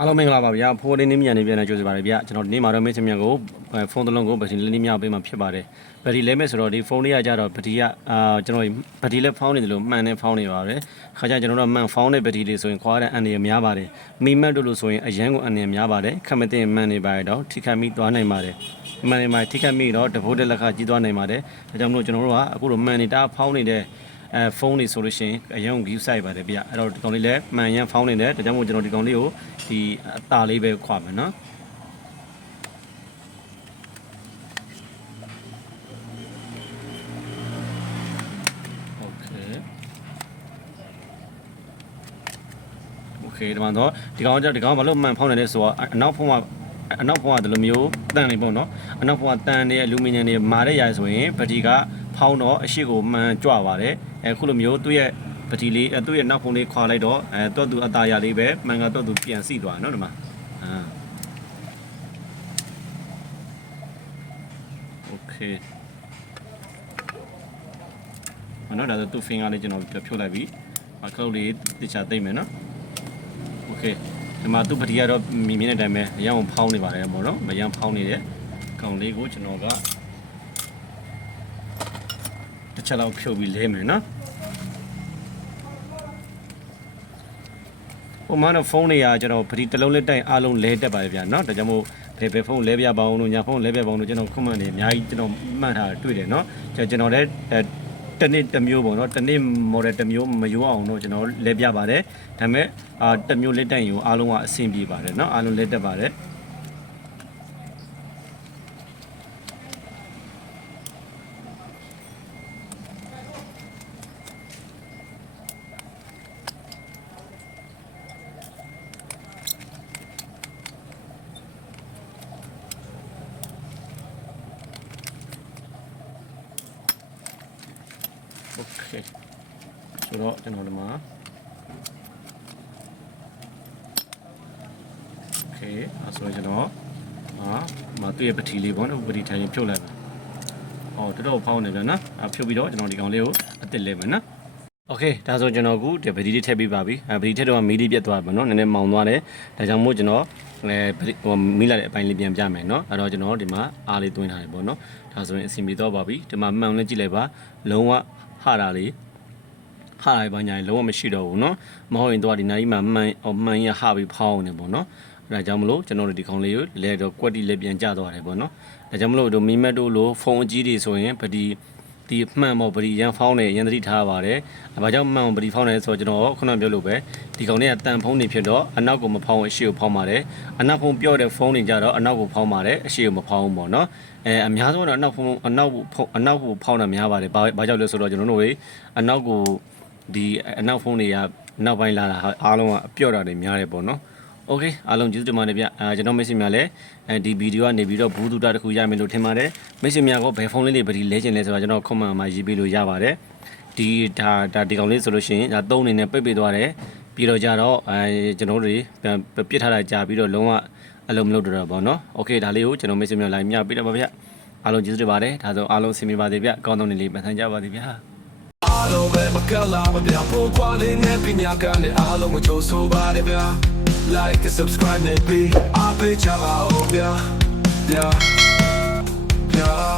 အားလုံးမင်္ဂလာပါဗျာဖိုးလေးနင်းမြန်နေပြန်နေကြိုးစားပါရဗျာကျွန်တော်ဒီနေ့မှာတော့မင်းစမြန်ကိုဖုန်းတစ်လုံးကိုဘက်ထရီလေးနင်းမြောက်ပေးမှာဖြစ်ပါတယ်ဘက်ထရီလဲမဲ့ဆိုတော့ဒီဖုန်းလေးကကြတော့ဘက်ထရီကအာကျွန်တော်ဘက်ထရီလဲဖောင်းနေတယ်လို့မှန်နေဖောင်းနေပါတယ်ခါကျကျွန်တော်တို့မှန်ဖောင်းတဲ့ဘက်ထရီလေးဆိုရင်ခွာတဲ့အန်ရများပါတယ်မိမတ်တို့လို့ဆိုရင်အရန်ကိုအန်ရများပါတယ်ခက်မသိမှန်နေပါရတော့ထိခိုက်မိသွားနိုင်ပါတယ်မှန်နေမှာထိခိုက်မိတော့တဘိုးတဲ့လက်ခကြီးသွားနိုင်ပါတယ်ဒါကြောင့်မလို့ကျွန်တော်တို့ကအခုလိုမှန်နေတာဖောင်းနေတဲ့ အဲဖုန်းတွေဆိုလို့ရှိရင်အရင်က view site ပါတယ်ဗျအဲ့တော့ဒီကောင်လေးလည်းမှန်ရန်ဖောင်းနေတယ်ဒါကြောင့်မို့ကျွန်တော်ဒီကောင်လေးကိုဒီအตาလေးပဲခွာမယ်နော်ခေဒီမှာတော့ဒီကောင်ကြောင့်ဒီကောင်မလို့မှန်ဖောင်းနေတယ်ဆိုတော့အနောက်ဖုံးကအနောက်ဘဝဒီလိုမျိုးတန်နေပေါ့နော်အနောက်ဘဝတန်နေအလူမီနီယံတွေမာတဲ့ຢာဆိုရင်ဗတီက ဖောင်းတော့အရှိကိုမှန်ကြွပါတယ်အဲခုလိုမျိုးသူ့ရဲ့ပတီလေးအဲသူ့ရဲ့နောက်ဖုံးလေးခွာလိုက်တော့အဲတော့သူအตาရလေးပဲမှန်ကတော့သူပြန်စီသွားတယ်နော်ဒီမှာအာโอเค မနော်ဒါဆိုသူ finger လေးကျွန်တော်ဖြုတ်လိုက်ပြီအခလုတ်လေးတခြားသိမ့်မယ်နော်โอเคဒီမှာသူ့ပတိကတော့မြင်မြင်တဲ့အတိုင်းပဲအရင်ကဖောင်းနေပါတယ်ပေါ့နော်မရန်ဖောင်းနေတဲ့ကောင်လေးကိုကျွန်တော်က တစ်ချက်လောက်ဖြုတ်ပြီးလဲမယ်နော်ဟိုမှာတော့ဖုန်းတွေကကျွန်တော်ပတိတစ်လုံးလက်တိုင်အားလုံးလဲတက်ပါတယ်ဗျာနော်ဒါကြောင့်မို့ဘယ်ဘယ်ဖုန်းလဲပြပါအောင်လို့ညာဖုန်းလဲပြပါအောင်လို့ကျွန်တော်ခွန်မှန်နေအများကြီးကျွန်တော်မှန်ထားတွေ့တယ်နော်ကျွန်တော်လည်းတနစ်တစ်မျိုးပေါ့နော်တနစ် model တစ်မျိုးမရိုးအောင်တော့ကျွန်တော်လဲပြပါတယ်ဒါပေမဲ့အာတစ်မျိုးလက်တိုင်ရောအားလုံးကအဆင်ပြေပါတယ်နော်အားလုံးလက်တက်ပါတယ် โอเคဆိုတော့ကျွန်တော်ဒီမှာโอเคအဲဆိုတော့ကျွန်တော်ဟာမတွေ့ရပတိလေးပေါ့နော်ပတိထိုင်ရင်ဖြုတ်လိုက်ပါဟောတော်တော်ဖောင်းနေပြန်နော်အဖြုတ်ပြီးတော့ကျွန်တော်ဒီကောင်လေးကိုအစ်စ်လဲမယ်နော်โอเคဒါဆိုကျွန်တော်အခုဒီပတိလေးထည့်ပေးပါပြီအဲပတိထည့်တော့မီးလေးပြတ်သွားပါနော်နည်းနည်းမောင်သွားတယ်ဒါကြောင့်မို့ကျွန်တော်အဲဟိုမီးလာတဲ့အပိုင်းလေးပြန်ပြမယ်နော်အဲ့တော့ကျွန်တော်ဒီမှာအားလေးသွင်းထားတယ်ပေါ့နော်ဒါဆိုရင်အဆင်ပြေတော့ပါပြီဒီမှာမှန်လေးကြည့်လိုက်ပါလုံးဝ ဟာတာလေး ဟာလိုက်ပါညာလုံးဝမရှိတော့ဘူးเนาะမဟုတ်ရင်တော့ဒီနိုင်မှာမှန်အောင်မှန်ရဟပြီးဖောင်းနေပေါ့เนาะအဲဒါကြောင့်မလို့ကျွန်တော်တို့ဒီခေါင်းလေးကိုလဲတော့ကွက်တီလေးပြန်ကျသွားတယ်ပေါ့เนาะဒါကြောင့်မလို့တို့မီမက်တို့လိုဖုန်းအကြီးတွေဆိုရင်ပဒီ ဒီမှန်မော်ဗရီရန်ဖောင်းနဲ့ရန်သတိထားပါတယ်။ဘာကြောင့်မှန်မော်ဗရီဖောင်းလဲဆိုတော့ကျွန်တော်ခုနပြောလို့ပဲဒီကောင်တွေကတန်ဖုံးနေဖြစ်တော့အနောက်ကိုမဖောင်းအရှေ့ကိုဖောင်းပါတယ်။အနောက်ဖုံးပြော့တဲ့ဖုံးတွေကြတော့အနောက်ကိုဖောင်းပါတယ်အရှေ့ကိုမဖောင်းဘူးပေါ့နော်။အဲအများဆုံးကတော့အနောက်ဖုံးအနောက်ဖုံးအနောက်ကိုဖောင်းတာများပါတယ်။ဘာကြောင့်လဲဆိုတော့ကျွန်တော်တို့တွေအနောက်ကိုဒီအနောက်ဖုံးတွေကနောက်ပိုင်းလာတာအားလုံးကအပြော့တာတွေများတယ်ပေါ့နော်။ โอเคအားလုံးကျေးဇူးတင်ပါတယ်ဗျအဲကျွန်တော်မိတ်ဆွေများလည်းအဲဒီဗီဒီယိုကနေပြီးတော့ဘူးတူတာတစ်ခုရမယ်လို့ထင်ပါတယ်မိတ်ဆွေများကဘယ်ဖုန်းလေးတွေပဒီလဲချင်လဲဆိုတော့ကျွန်တော် comment မှာရေးပေးလို့ရပါတယ်ဒီဒါဒါဒီကောင်လေးဆိုလို့ရှိရင်ဒါသုံးနေနဲ့ပိတ်ပိတ်သွားတယ်ပြီးတော့ကြတော့အဲကျွန်တော်တို့တွေပြစ်ထားတာကြာပြီးတော့လုံးဝအလုံးမလုပ်တော့တော့ပေါ့နော်โอเคဒါလေးကိုကျွန်တော်မိတ်ဆွေများလိုက်မြပေးတော့ပါဗျအားလုံးကျေးဇူးတင်ပါတယ်ဒါဆိုအားလုံးဆင်ပြေပါသေးဗျအကောင်းဆုံးနေ့လေးပတ်သန်းကြပါသေးဗျာ အားလုံးပဲမကလာမပြောင်းဖို့ကွာလေးနဲ့ပြညာကနေအားလုံးကိုကြိုးဆိုပါတယ်ဗျာ like and subscribe နဲ့ပြီးအားပေးချပါဦးဗျာဗျာဗျာ